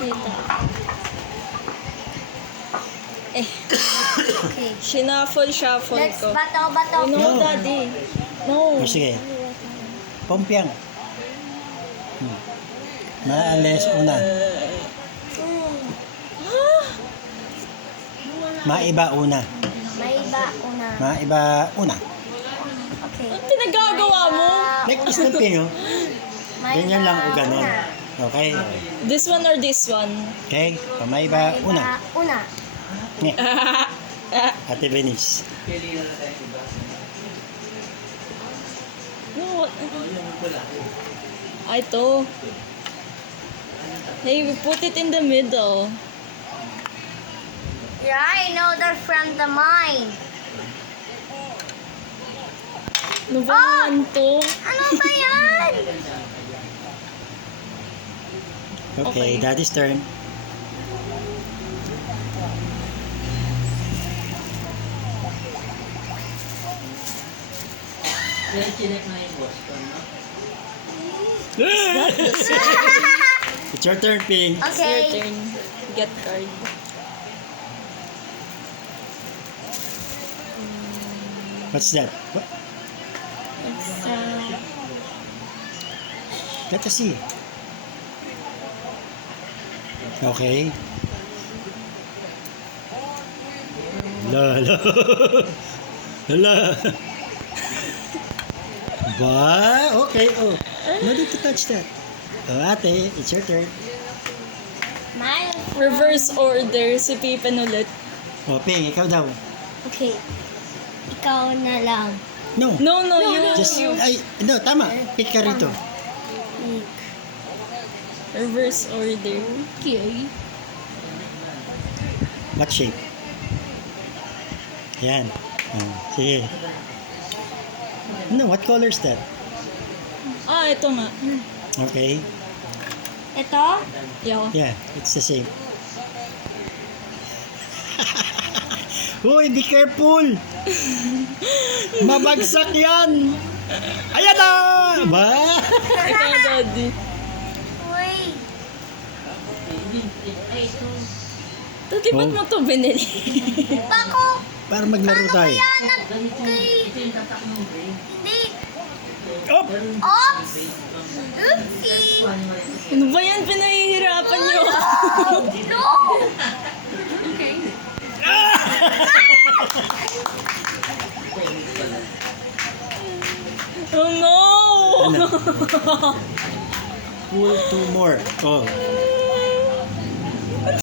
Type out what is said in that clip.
Dito. Okay. Shuffle Let's ko. bato. No, No. Daddy. No. O sige. Pompiang. Maalis una. Maiba una. Maiba una. Okay. Ano pinagagawa mo? Like stamping, oh. Ganyan lang o ganon. Okay. This one or this one? Okay. Maiba una. Una. Nge. Ate Venice. No. Ito. Hey, we put it in the middle. Yeah, I know they're from the mine. Ano ba naman to? Ano ba yan? Okay, Daddy's turn. It's your turn, Ping. It's your Okay. turn. Get card. What's that? What? It's, Let us see. Okay. La. La. Ba? Okay. Oh. No need to touch that. Oh, ate, it's your turn. Mine. reverse order. Si Pippen ulit. Oh, Ping, ikaw daw. Okay. Ikaw na lang. No. No, you. Just, ay, no, tama. Pick ka rito. Reverse order. Okay. What shape? Yan. Oh, sige. No, what color is that? Ito nga. Okay. Ito? Yeah. Yeah, it's the same. Uy, be careful! Mabagsak yan! Ayan na! Ba? Ikaw, Daddy. Wait. Daddy, ba't Oh. mo to binili? Bako. Para maglaro tayo. Yan ang kay... Hindi. Op! Oops. Oopsie. Ano ba yan? Pinahihirapan niyo. No. Oh no! Ano? Pull two more. Oh.